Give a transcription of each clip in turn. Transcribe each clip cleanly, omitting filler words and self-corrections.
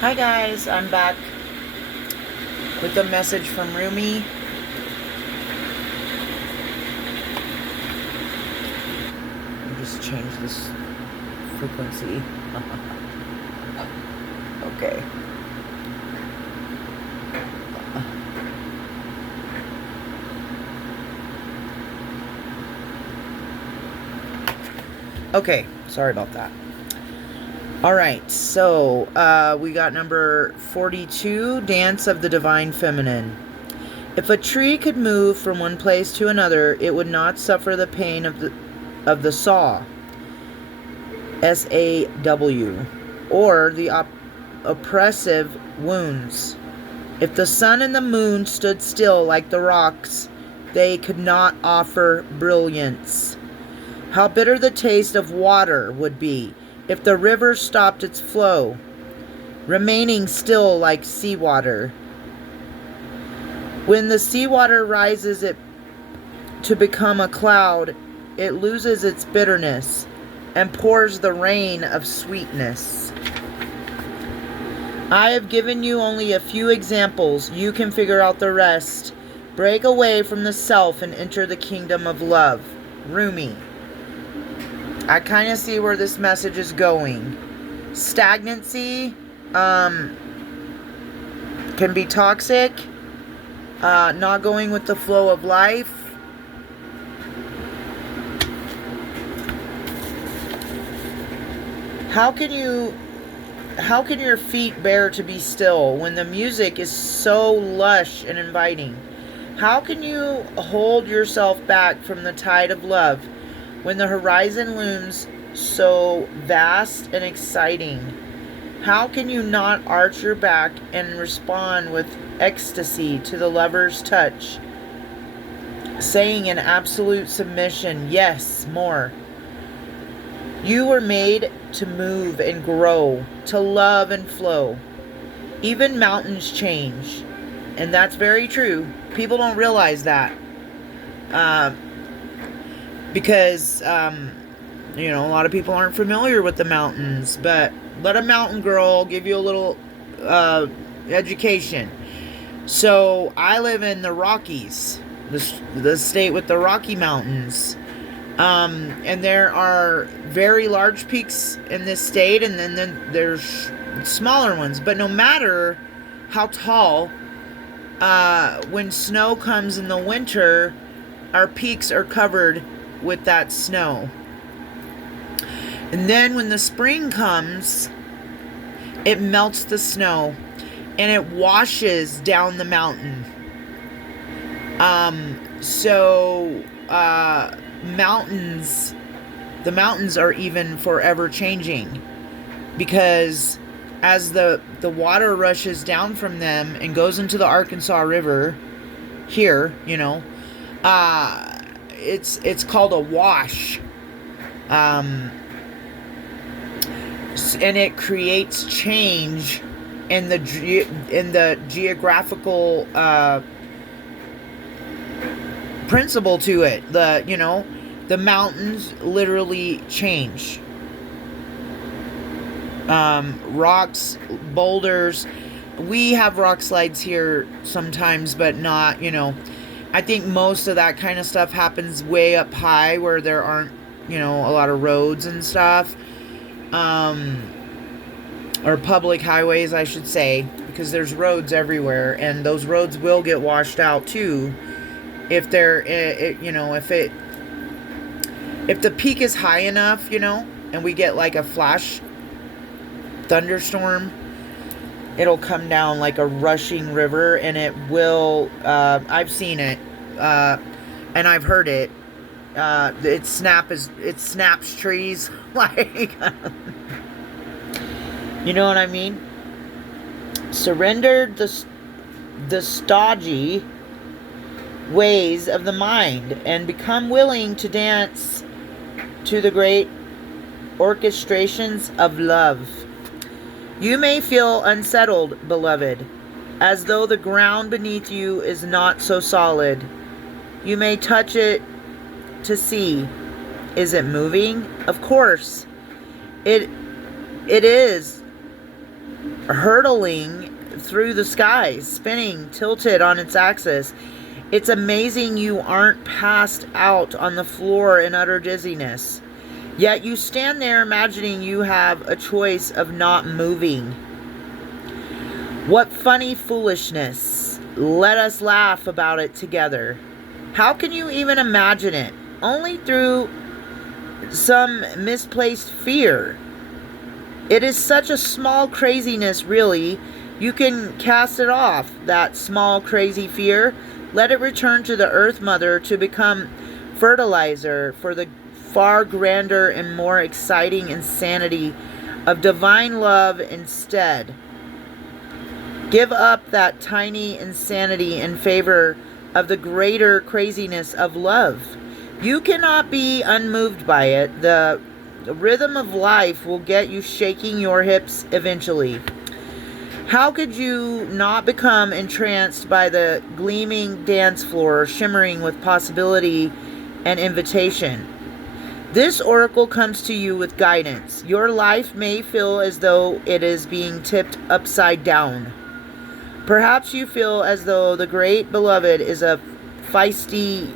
Hi guys, I'm back with a message from RUMI. Let me just change this frequency. Okay. Okay, sorry about that. Alright, so we got number 42, Dance of the Divine Feminine. If a tree could move from one place to another, it would not suffer the pain of the saw, SAW, or the oppressive wounds. If the sun and the moon stood still like the rocks, they could not offer brilliance. How bitter the taste of water would be if the river stopped its flow, remaining still like seawater. When the seawater rises it to become a cloud, it loses its bitterness and pours the rain of sweetness. I have given you only a few examples. You can figure out the rest. Break away from the self and enter the kingdom of love. RUMI. I kind of see where this message is going. Stagnancy can be toxic. Not going with the flow of life. How can your feet bear to be still when the music is so lush and inviting? How can you hold yourself back from the tide of love when the horizon looms so vast and exciting? How can you not arch your back and respond with ecstasy to the lover's touch, saying in absolute submission, yes, more? You were made to move and grow, to love and flow. Even mountains change, and that's very true. People don't realize that. Because a lot of people aren't familiar with the mountains, but let a mountain girl give you a little education. So I live in the Rockies, the state with the Rocky Mountains, and there are very large peaks in this state, and then there's smaller ones. But no matter how tall, when snow comes in the winter, our peaks are covered with that snow. And then when the spring comes, it melts the snow and it washes down the mountain. The mountains are even forever changing, because as the water rushes down from them and goes into the Arkansas River here, it's called a wash. And it creates change in the geographical principle to it. The mountains literally change. Rocks, boulders. We have rock slides here sometimes, but not, I think most of that kind of stuff happens way up high where there aren't, a lot of roads and stuff. Or public highways, I should say, because there's roads everywhere, and those roads will get washed out too if if the peak is high enough, and we get like a flash thunderstorm, it'll come down like a rushing river, and it will, I've seen it, and I've heard it. It snaps trees like, you know what I mean? Surrender the stodgy ways of the mind and become willing to dance to the great orchestrations of love. You may feel unsettled, beloved, as though the ground beneath you is not so solid. You may touch it to see. Is it moving? Of course. It is. hurtling through the skies, spinning, tilted on its axis. It's amazing you aren't passed out on the floor in utter dizziness. Yet you stand there imagining you have a choice of not moving. What funny foolishness. Let us laugh about it together. How can you even imagine it? Only through some misplaced fear. It is such a small craziness, really. You can cast it off, that small crazy fear. Let it return to the Earth Mother to become fertilizer for the far grander and more exciting insanity of divine love instead. Give up that tiny insanity in favor of the greater craziness of love. You cannot be unmoved by it. The rhythm of life will get you shaking your hips eventually. How could you not become entranced by the gleaming dance floor, shimmering with possibility and invitation? This oracle comes to you with guidance. Your life may feel as though it is being tipped upside down. Perhaps you feel as though the great beloved in a feisty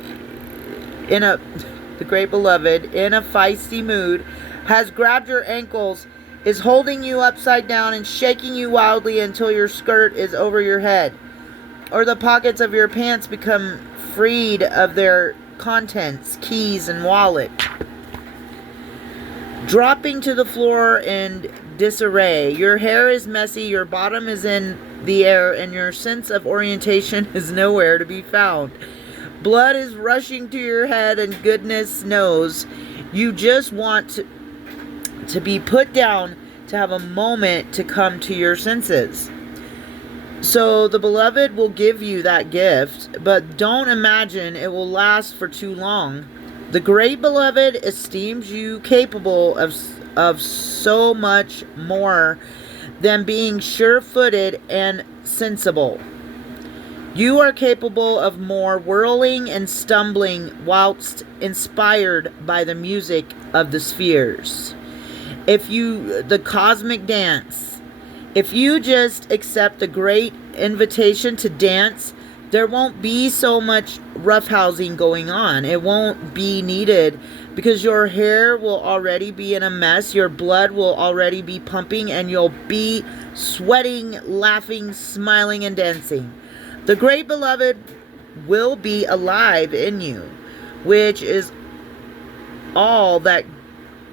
mood has grabbed your ankles, is holding you upside down and shaking you wildly until your skirt is over your head, or the pockets of your pants become freed of their contents, keys and wallet, dropping to the floor in disarray. Your hair is messy, your bottom is in the air, and your sense of orientation is nowhere to be found. Blood is rushing to your head, and goodness knows you just want to be put down, to have a moment to come to your senses. So the beloved will give you that gift, but don't imagine it will last for too long. The great beloved esteems you capable of so much more than being sure-footed and sensible. You are capable of more whirling and stumbling whilst inspired by the music of the spheres. The cosmic dance. If you just accept the great invitation to dance, there won't be so much roughhousing going on. It won't be needed because your hair will already be in a mess, your blood will already be pumping, and you'll be sweating, laughing, smiling, and dancing. The great beloved will be alive in you, which is all that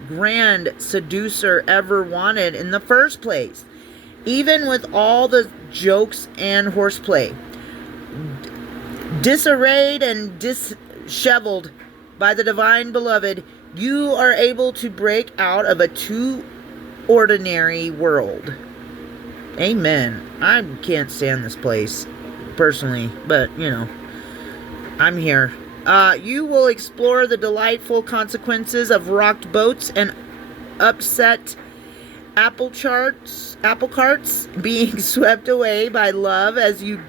grand seducer ever wanted in the first place. Even with all the jokes and horseplay, disarrayed and disheveled by the divine beloved, you are able to break out of a too ordinary world. Amen. I can't stand this place, personally, but, I'm here. You will explore the delightful consequences of rocked boats and upset apple carts being swept away by love as you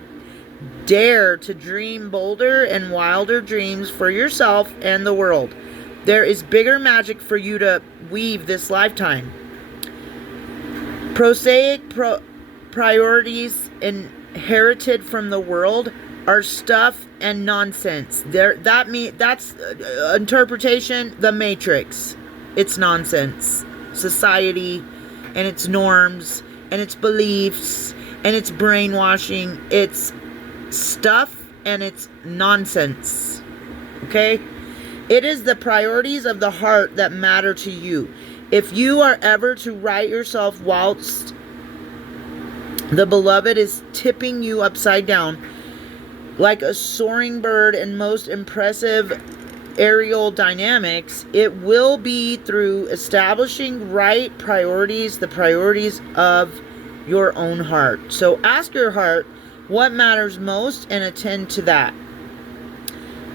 dare to dream bolder and wilder dreams for yourself and the world. There is bigger magic for you to weave this lifetime. Prosaic priorities inherited from the world are stuff and nonsense. That's interpretation. The Matrix. It's nonsense. Society and its norms and its beliefs and its brainwashing. It's stuff and it's nonsense. Okay? It is the priorities of the heart that matter to you. If you are ever to right yourself whilst the beloved is tipping you upside down like a soaring bird in most impressive aerial dynamics, it will be through establishing right priorities, the priorities of your own heart. So ask your heart what matters most and attend to that.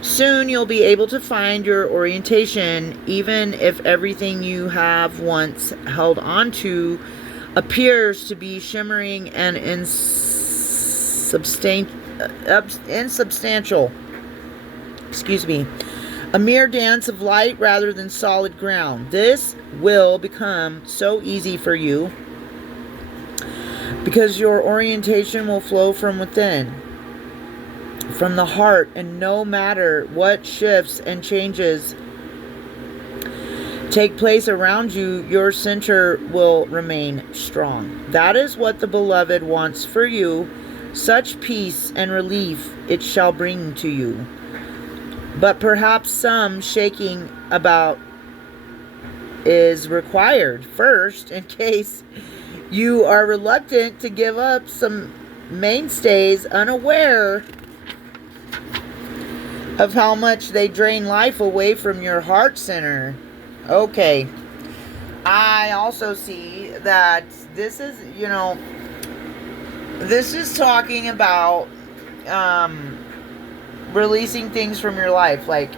Soon you'll be able to find your orientation, even if everything you have once held on to appears to be shimmering and insubstantial. A mere dance of light rather than solid ground. This will become so easy for you. because your orientation will flow from within, from the heart, and no matter what shifts and changes take place around you, your center will remain strong. That is what the Beloved wants for you. Such peace and relief it shall bring to you. But perhaps some shaking about is required first, in case you are reluctant to give up some mainstays, unaware of how much they drain life away from your heart center. Okay. I also see that this is, this is talking about releasing things from your life. Like,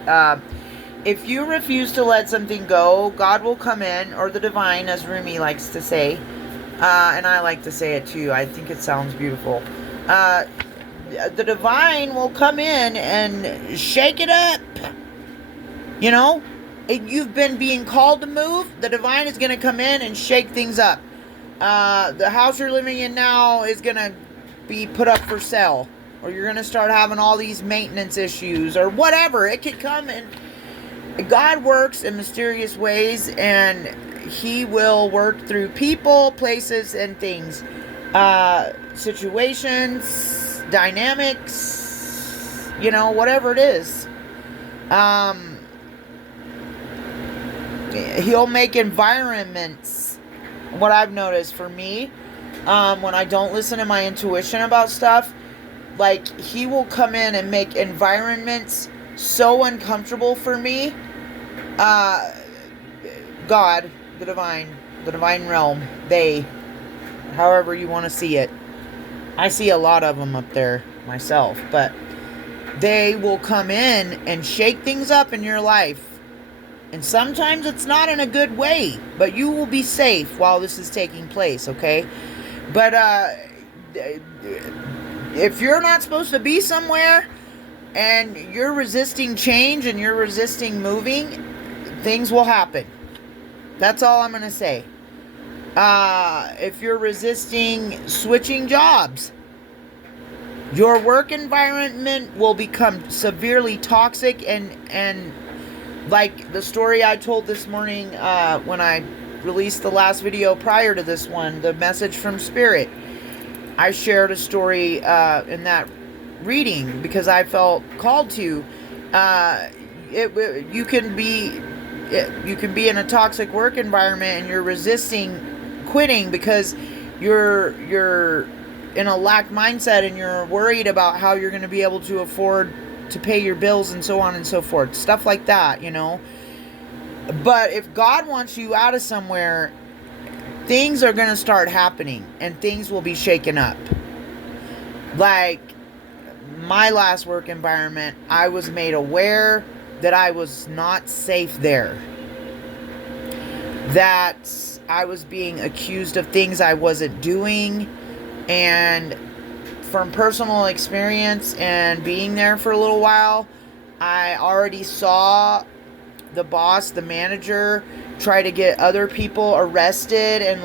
if you refuse to let something go, God will come in, or the divine, as Rumi likes to say, and I like to say it too. I think it sounds beautiful. The divine will come in and shake it up. You've been being called to move. The divine is going to come in and shake things up. The house you're living in now is going to be put up for sale, or you're going to start having all these maintenance issues, or whatever. It could come, and God works in mysterious ways, and He will work through people, places, and things, situations, dynamics, whatever it is. He'll make environments. What I've noticed for me, when I don't listen to my intuition about stuff, like, He will come in and make environments so uncomfortable for me. God, the divine realm, they, however you want to see it. I see a lot of them up there myself, but they will come in and shake things up in your life. And sometimes it's not in a good way, but you will be safe while this is taking place, okay? But if you're not supposed to be somewhere and you're resisting change and you're resisting moving, things will happen. That's all I'm going to say. If you're resisting switching jobs, your work environment will become severely toxic, and like the story I told this morning when I released the last video prior to this one, the message from Spirit. I shared a story in that reading because I felt called to. You can be in a toxic work environment and you're resisting quitting because you're in a lack mindset and you're worried about how you're going to be able to afford to pay your bills and so on and so forth. Stuff like that, But if God wants you out of somewhere, things are going to start happening and things will be shaken up. Like my last work environment, I was made aware that I was not safe there. That I was being accused of things I wasn't doing. And from personal experience and being there for a little while, I already saw the boss, the manager, try to get other people arrested and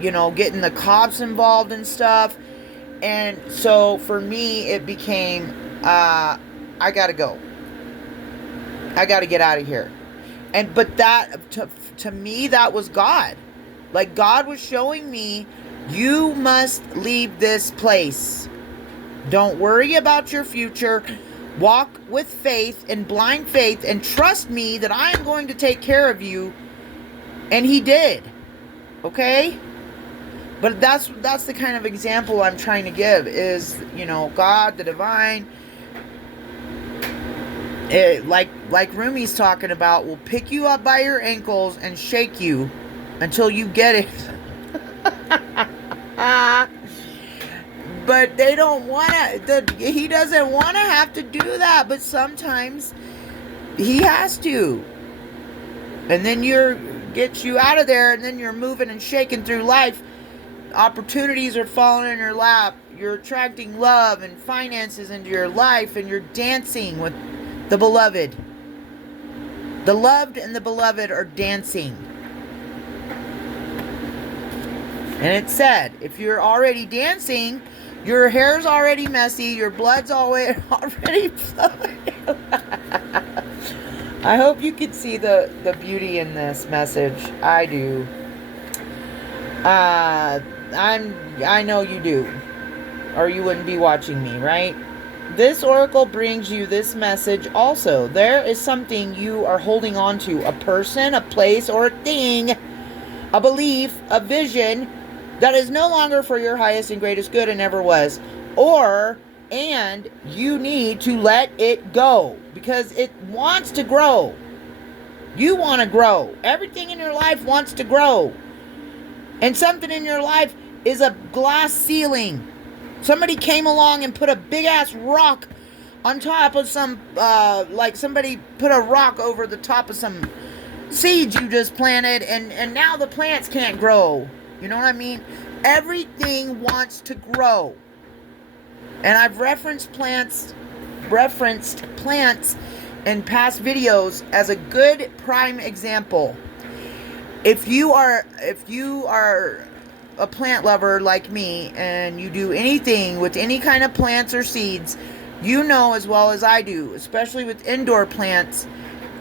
getting the cops involved and stuff. And so for me, it became, I gotta go. I gotta get out of here. But that, to me, that was God. Like, God was showing me, you must leave this place. Don't worry about your future. Walk with faith and blind faith and trust me that I am going to take care of you. And He did. Okay? But that's the kind of example I'm trying to give is, God, the divine, like Rumi's talking about, will pick you up by your ankles and shake you until you get it. But they don't want to, He doesn't want to have to do that, but sometimes He has to. And then gets you out of there, and then you're moving and shaking through life. Opportunities are falling in your lap. You're attracting love and finances into your life, and you're dancing with the Beloved. The loved and the Beloved are dancing. And it said, if you're already dancing, your hair's already messy, your blood's already flowing. I hope you can see the beauty in this message. I do. I know you do, or you wouldn't be watching me, right? This oracle brings you this message also. There is something you are holding on to, a person, a place, or a thing, a belief, a vision that is no longer for your highest and greatest good and never was. And you need to let it go because it wants to grow. You want to grow. Everything in your life wants to grow. And something in your life is a glass ceiling. Somebody came along and put a big ass rock on top of some, like somebody put a rock over the top of some seeds you just planted, and now the plants can't grow. You know what I mean? Everything wants to grow. And I've referenced plants in past videos as a good prime example. If you are a plant lover like me and you do anything with any kind of plants or seeds, you know as well as I do, especially with indoor plants,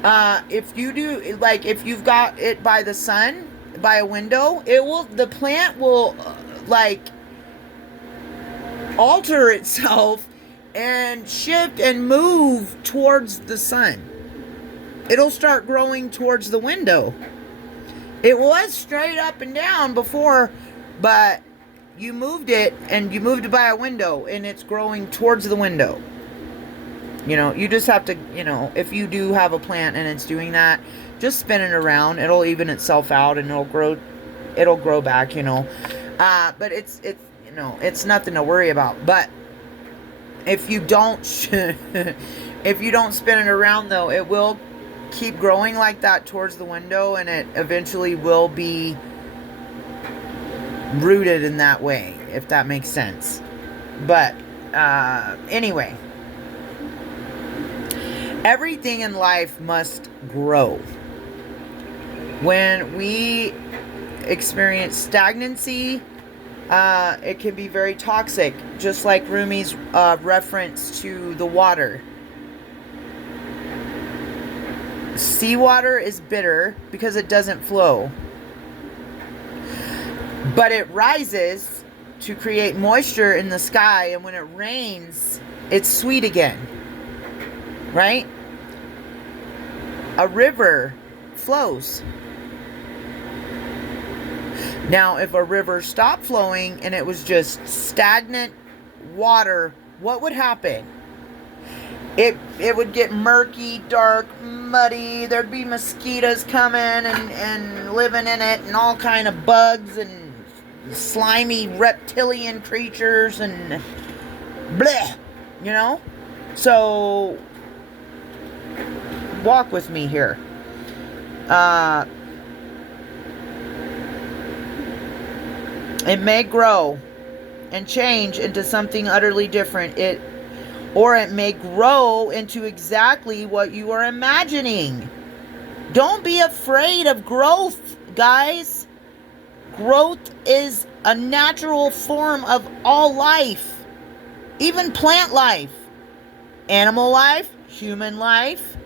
if you've got it by the sun, by a window, the plant will alter itself and shift and move towards the sun. It'll start growing towards the window. It was straight up and down before, but you moved it by a window and it's growing towards the window. You just have to, if you do have a plant and it's doing that, just spin it around. It'll even itself out and it'll grow back, but it's nothing to worry about. But if you don't spin it around though, it will keep growing like that towards the window, and it eventually will be rooted in that way, if that makes sense. But anyway, everything in life must grow. When we experience stagnancy, it can be very toxic, just like Rumi's reference to the water. Seawater is bitter because it doesn't flow. But it rises to create moisture in the sky, and when it rains, it's sweet again. Right? A river flows. Now, if a river stopped flowing and it was just stagnant water, what would happen? It would get murky, dark, muddy. There'd be mosquitoes coming and living in it, and all kind of bugs and slimy reptilian creatures and bleh, So, walk with me here. It may grow and change into something utterly different. Or it may grow into exactly what you are imagining. Don't be afraid of growth, guys. Growth is a natural form of all life. Even plant life. Animal life. Human life.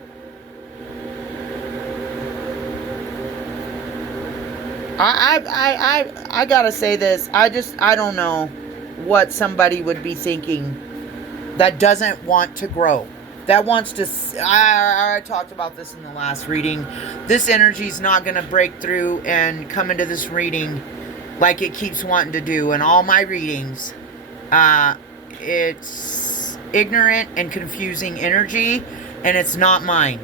I gotta say this. I don't know what somebody would be thinking that doesn't want to grow. That wants to... I talked about this in the last reading. This energy is not going to break through and come into this reading like it keeps wanting to do in all my readings. It's ignorant and confusing energy, and it's not mine.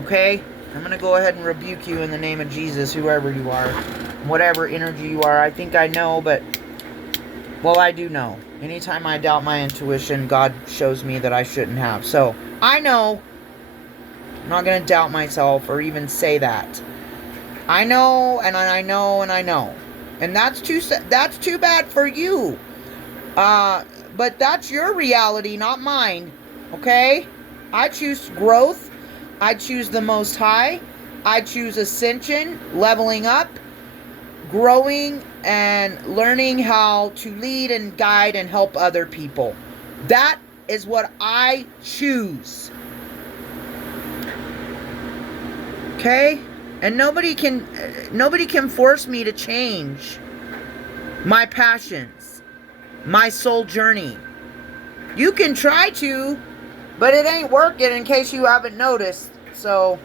Okay? I'm going to go ahead and rebuke you in the name of Jesus, whoever you are. Whatever energy you are. I think I know, but... Well, I do know. Anytime I doubt my intuition, God shows me that I shouldn't have. So, I know. I'm not going to doubt myself or even say that. I know, and I know, and I know. And that's too bad for you. But that's your reality, not mine. Okay? I choose growth. I choose the Most High. I choose ascension, leveling up, growing and learning how to lead and guide and help other people. That is what I choose. Okay? And nobody can force me to change my passions, my soul journey. You can try to, but it ain't working, in case you haven't noticed. So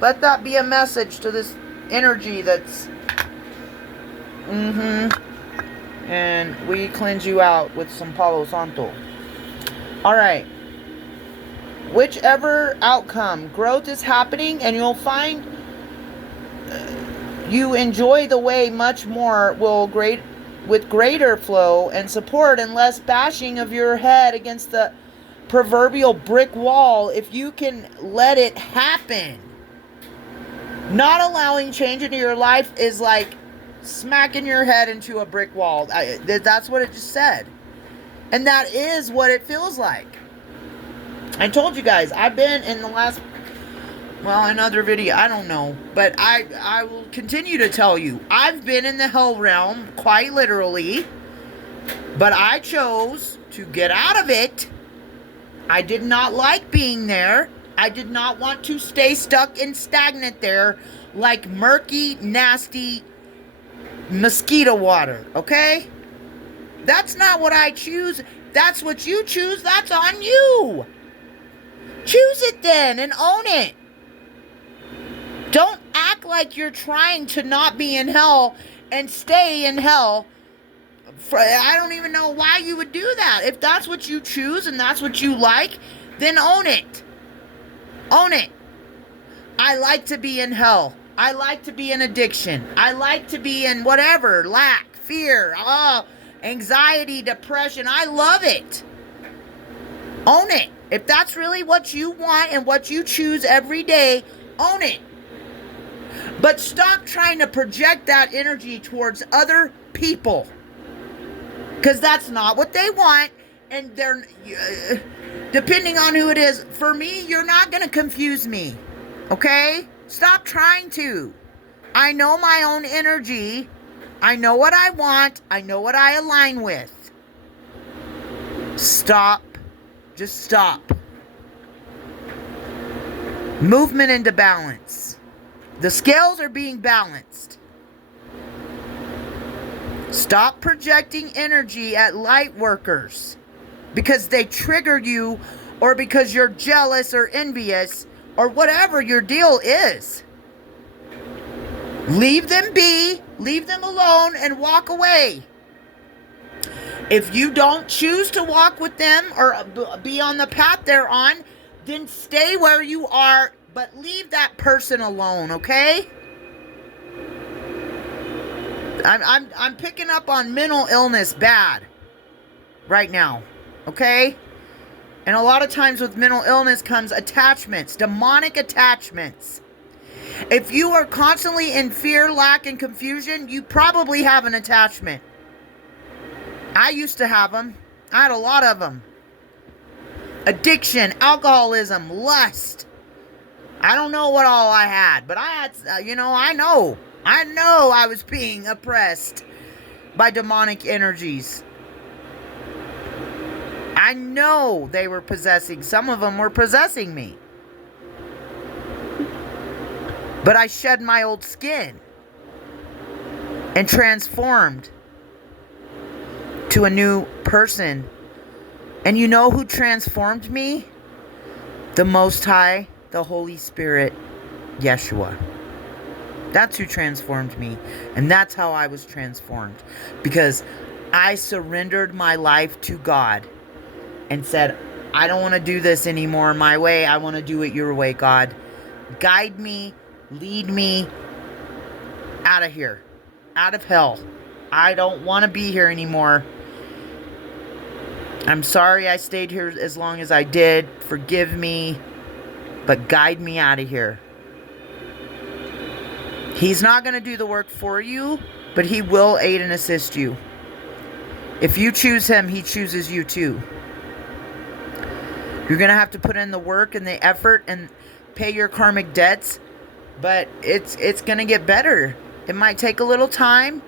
let that be a message to this energy that's and we cleanse you out with some Palo Santo. Alright. Whichever outcome, growth is happening, and you'll find you enjoy the way much more with greater flow and support and less bashing of your head against the proverbial brick wall if you can let it happen. Not allowing change into your life is like smacking your head into a brick wall. That's what it just said. And that is what it feels like. I told you guys, I've been in the last, another video, I don't know. But I will continue to tell you, I've been in the hell realm, quite literally. But I chose to get out of it. I did not like being there. I did not want to stay stuck and stagnant there like murky, nasty mosquito water, okay? That's not what I choose. That's what you choose. That's on you. Choose it then and own it. Don't act like you're trying to not be in hell and stay in hell. I don't even know why you would do that. If that's what you choose and that's what you like, then own it. Own it. I like to be in hell. I like to be in addiction. I like to be in whatever, lack, fear, anxiety, depression. I love it. Own it. If that's really what you want and what you choose every day, own it. But stop trying to project that energy towards other people. Because that's not what they want. And they're, depending on who it is, for me, you're not going to confuse me. Okay? Stop trying to. I know my own energy. I know what I want. I know what I align with. Stop. Just stop. Movement into balance. The scales are being balanced. Stop projecting energy at light workers because they trigger you, or because you're jealous or envious, or whatever your deal is. Leave them be, leave them alone, and walk away. If you don't choose to walk with them or be on the path they're on, then stay where you are, but leave that person alone, okay? I'm picking up on mental illness bad right now, okay? And a lot of times with mental illness comes attachments, demonic attachments. If you are constantly in fear, lack, and confusion, you probably have an attachment. I used to have them. I had a lot of them. Addiction, alcoholism, lust. I don't know what all I had, but I had, I know I was being oppressed by demonic energies. I know they were possessing. Some of them were possessing me. But I shed my old skin and transformed to a new person. And you know who transformed me? The Most High, the Holy Spirit, Yeshua. That's who transformed me. And that's how I was transformed. Because I surrendered my life to God and said, I don't want to do this anymore my way. I want to do it your way, God. Guide me, lead me out of here, out of hell. I don't want to be here anymore. I'm sorry I stayed here as long as I did. Forgive me, but guide me out of here. He's not going to do the work for you, but he will aid and assist you. If you choose him, he chooses you too. You're going to have to put in the work and the effort and pay your karmic debts, but it's going to get better. It might take a little time,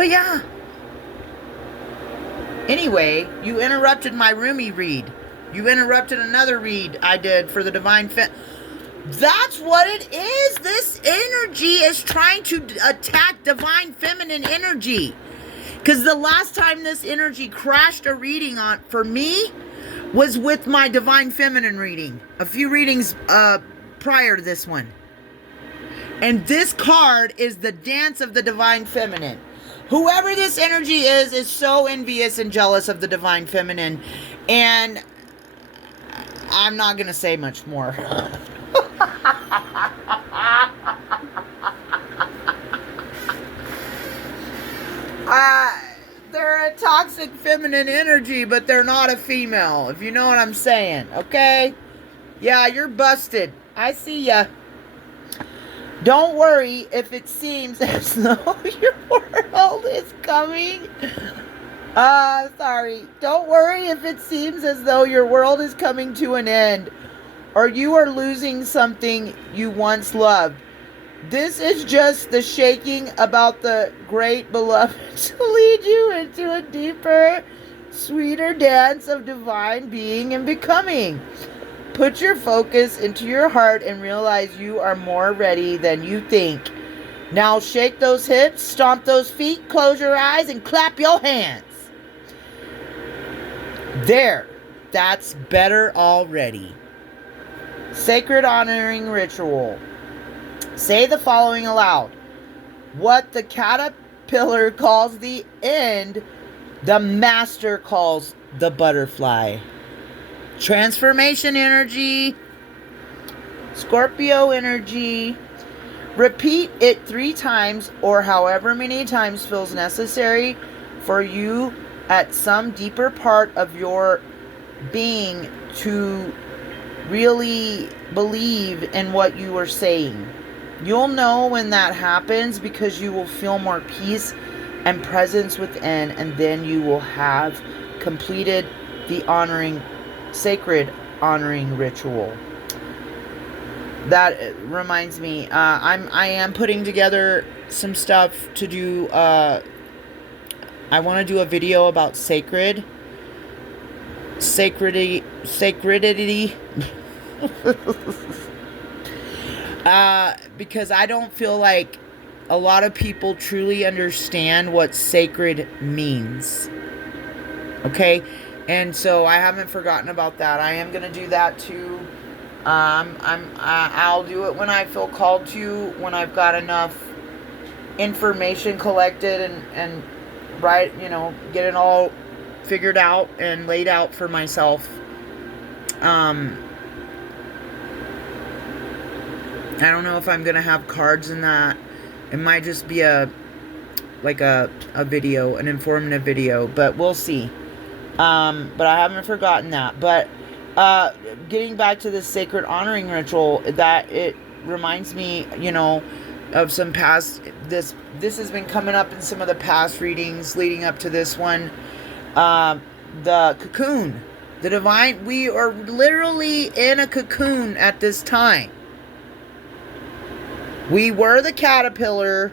But yeah. Anyway, you interrupted my RUMI read. You interrupted another read I did for the Divine That's what it is. This energy is trying to attack Divine Feminine energy. Because the last time this energy crashed a reading on for me was with my Divine Feminine reading. A few readings prior to this one. And this card is the dance of the Divine Feminine. Whoever this energy is so envious and jealous of the Divine Feminine. And I'm not going to say much more. They're a toxic feminine energy, but they're not a female, if you know what I'm saying, okay? Yeah, you're busted. I see ya. Don't worry if it seems as though your world is coming. Sorry. Don't worry if it seems as though your world is coming to an end, or you are losing something you once loved. This is just the shaking about the great beloved to lead you into a deeper, sweeter dance of divine being and becoming. Put your focus into your heart and realize you are more ready than you think. Now shake those hips, stomp those feet, close your eyes, and clap your hands. There. That's better already. Sacred honoring ritual. Say the following aloud. What the caterpillar calls the end, the master calls the butterfly. Transformation energy. Scorpio energy. Repeat it 3 times or however many times feels necessary for you at some deeper part of your being to really believe in what you are saying. You'll know when that happens because you will feel more peace and presence within, and then you will have completed the sacred honoring ritual. That reminds me, I am putting together some stuff to do. I want to do a video about sacredity. Because I don't feel like a lot of people truly understand what sacred means. Okay? And so I haven't forgotten about that. I am going to do that too. I'll do it when I feel called to, when I've got enough information collected and right, get it all figured out and laid out for myself. I don't know if I'm going to have cards in that. It might just be a video, an informative video, but we'll see. But I haven't forgotten that. But getting back to this sacred honoring ritual, that it reminds me, of some past, this has been coming up in some of the past readings leading up to this one. The cocoon, the divine, we are literally in a cocoon at this time. We were the caterpillar.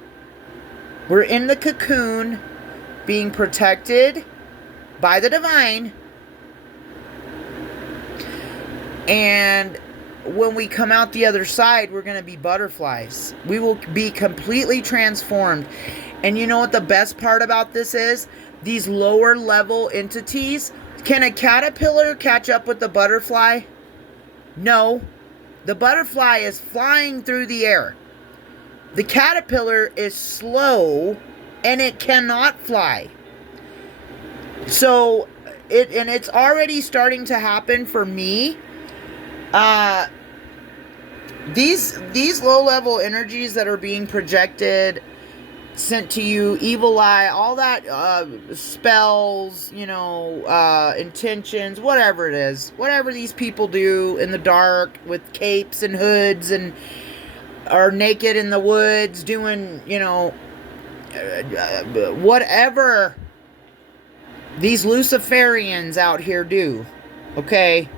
We're in the cocoon, being protected by the divine. And when we come out the other side, we're going to be butterflies. We will be completely transformed. And you know what the best part about this is? These lower level entities. Can a caterpillar catch up with the butterfly? No. The butterfly is flying through the air. The caterpillar is slow and it cannot fly. So it's already starting to happen for me. These low-level energies that are being projected, sent to you, evil eye, all that, spells, intentions, whatever it is, whatever these people do in the dark with capes and hoods and are naked in the woods doing, whatever these Luciferians out here do, okay?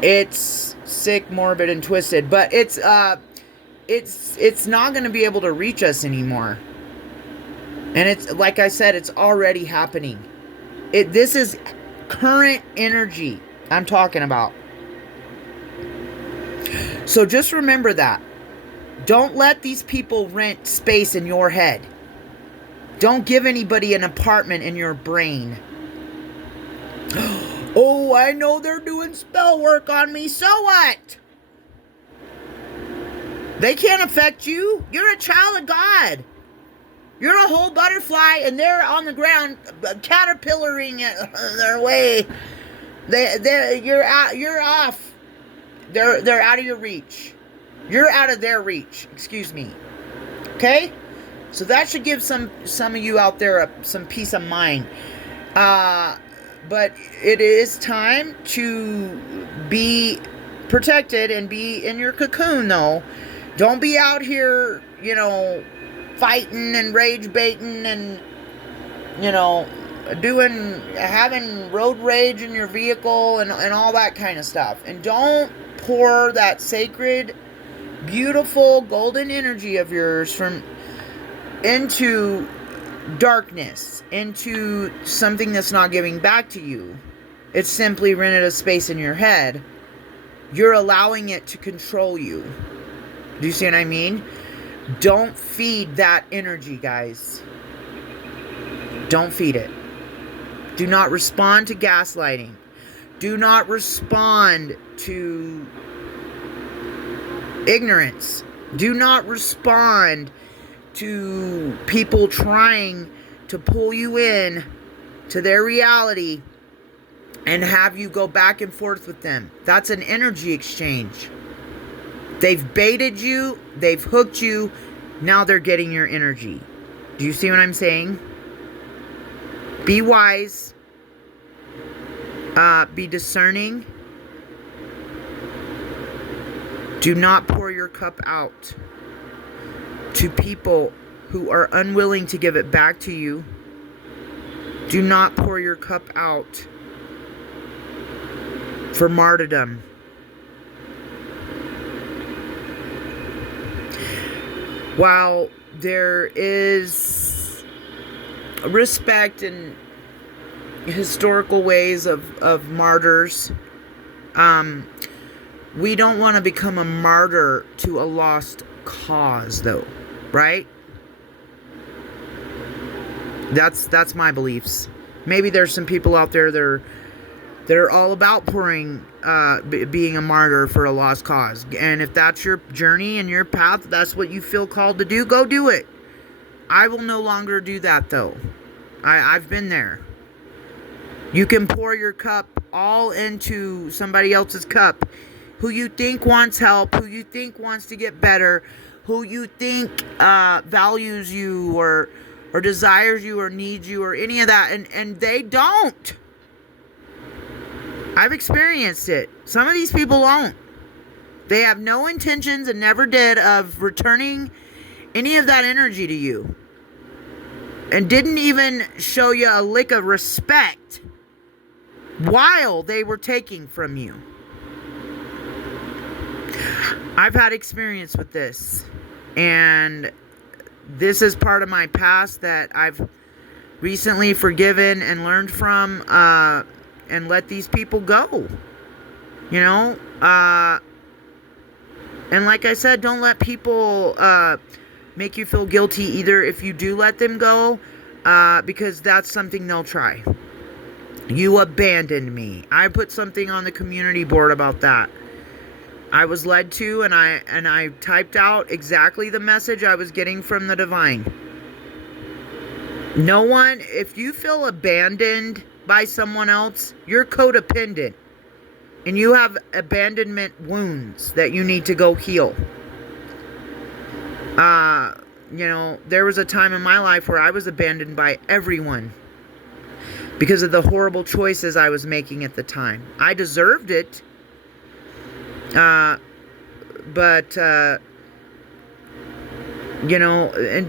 It's sick, morbid, and twisted, but it's it's not going to be able to reach us anymore. And it's like I said, it's already happening. This is current energy I'm talking about. So just remember that. Don't let these people rent space in your head. Don't give anybody an apartment in your brain. Oh, I know they're doing spell work on me. So what? They can't affect you. You're a child of God. You're a whole butterfly, and they're on the ground caterpillaring their way. You're off. They're out of your reach. You're out of their reach. Excuse me. Okay? So that should give some of you out there some peace of mind. But it is time to be protected and be in your cocoon, though. Don't be out here, fighting and rage baiting and, having road rage in your vehicle and all that kind of stuff. And don't pour that sacred, beautiful, golden energy of yours into darkness, into something that's not giving back to you. It's simply rented a space in your head. You're allowing it to control you. Do you see what I mean? Don't feed that energy, guys. Don't feed it. Do not respond to gaslighting. Do not respond to ignorance. Do not respond to people trying to pull you in to their reality and have you go back and forth with them. That's an energy exchange. They've baited you. They've hooked you. Now they're getting your energy. Do you see what I'm saying? Be wise. Be discerning. Do not pour your cup out to people who are unwilling to give it back to you. Do not pour your cup out for martyrdom. While there is respect and historical ways of martyrs, we don't want to become a martyr to a lost cause, though, right? That's my beliefs. Maybe there's some people out there that are all about being a martyr for a lost cause. And if that's your journey and your path, that's what you feel called to do, go do it. I will no longer do that, though. I've been there. You can pour your cup all into somebody else's cup, who you think wants help, who you think wants to get better, who you think values you or desires you or needs you or any of that, and they don't. I've experienced it. Some of these people don't. They have no intentions and never did of returning any of that energy to you. And didn't even show you a lick of respect while they were taking from you. I've had experience with this. And this is part of my past that I've recently forgiven and learned from, and let these people go. And like I said, don't let people make you feel guilty either if you do let them go, because that's something they'll try. You abandoned me. I put something on the community board about that. I was led to, and I typed out exactly the message I was getting from the divine. No one, if you feel abandoned by someone else, you're codependent. And you have abandonment wounds that you need to go heal. There was a time in my life where I was abandoned by everyone because of the horrible choices I was making at the time. I deserved it. And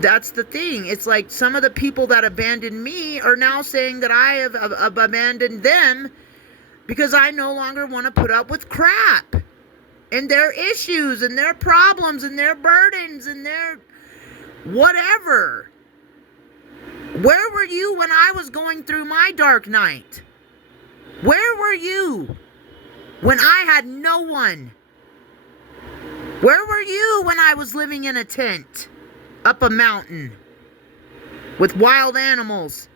that's the thing. It's like some of the people that abandoned me are now saying that I have abandoned them because I no longer want to put up with crap. and their issues and their problems and their burdens and their whatever. Where were you when I was going through my dark night? Where were you when I had no one? Where were you when I was living in a tent up a mountain with wild animals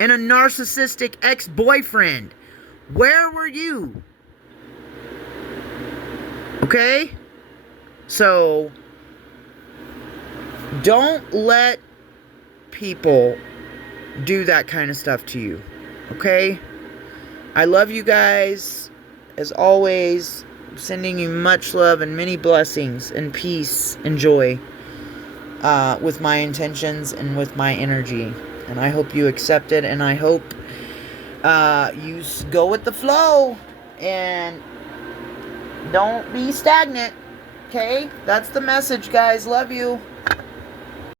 and a narcissistic ex-boyfriend? Where were you? Okay? So, don't let people do that kind of stuff to you. Okay? I love you guys. As always, sending you much love and many blessings and peace and joy with my intentions and with my energy. And I hope you accept it, and I hope you go with the flow and don't be stagnant. Okay? That's the message, guys. Love you.